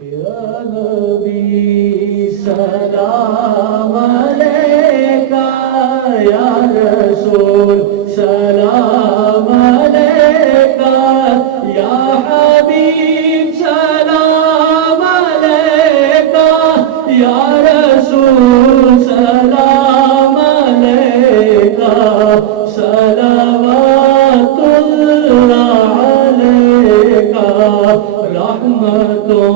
یا نبی سلام علیکہ، یا رسول سلام علیکہ، یا حبیب سلام علیکہ، یا رسول سلام علیکہ، صلوات اللہ علیکہ، رحمتوں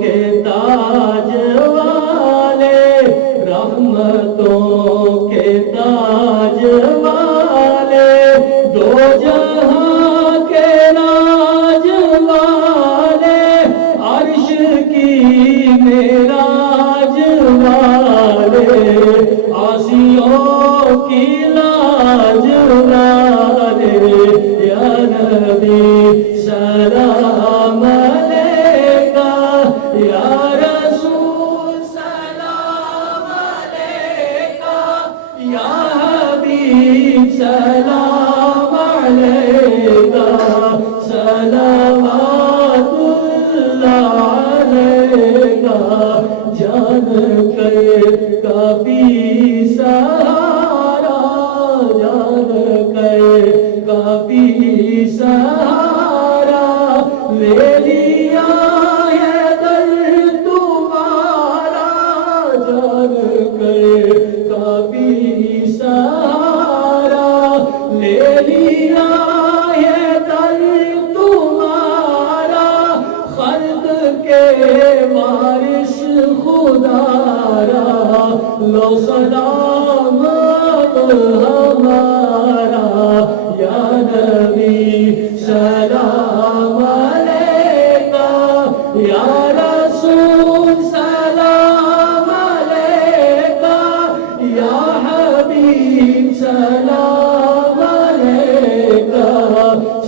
کے تاج والے، رحمتوں کے تاج والے، دو جہاں کے راج والے، عرش کی معراج والے، عاصیوں کی لاج والے، یا نبی سلام علیکہ، یا رسول سلام علیکہ، یا حبیب سلام علیکہ، صلوات اللہ علیکہ، جان کر کافی سہارا، جان کر کافی سہارا، لے لیا ہے در تمہارا، جان کر کافی سہارا، لے لیا ہے در تمہارا، خلق کے وارث خدا را، لو سلام ہمارا، یا نبی سلام علیکہ، یا رسول سلام علیکہ، یا حبیب سلام علیکہ،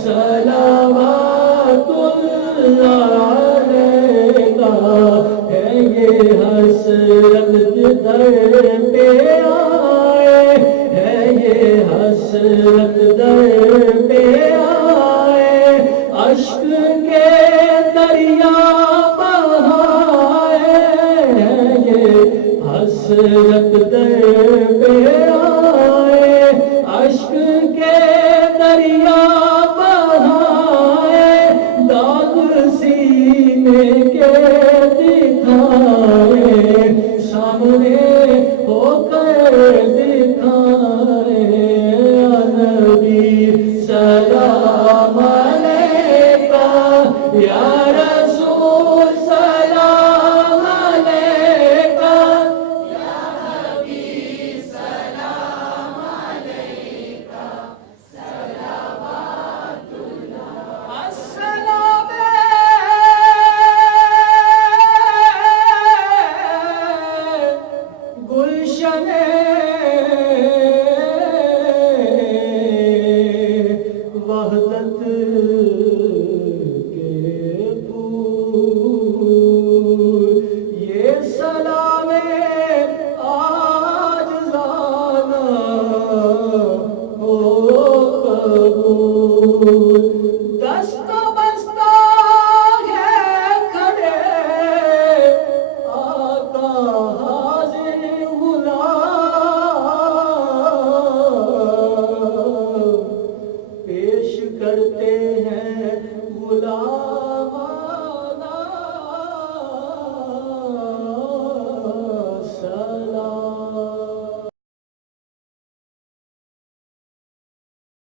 صلوات اللہ علیکہ، ہے یہ حسرت در پہ آئے، ہے یہ حسرت در پہ آئے، اشک کے دریا بہائے، ہے یہ حسرت در پہ آئے، اشک کے دریا بہائے، داغ سینے کے دکھائے، سامنے ہو کر دکھائے، یا نبی سلام علیکہ، یا رسول سلام علیکہ، یا حبیب سلام علیکہ، صلوات اللہ السلام گلشن وحدت کے پھول، یہ سلام عاجزانہ ہو قبول، دست بستہ ہے کھڑے آقا حاضر غلام، پیش کرتے ہیں غلام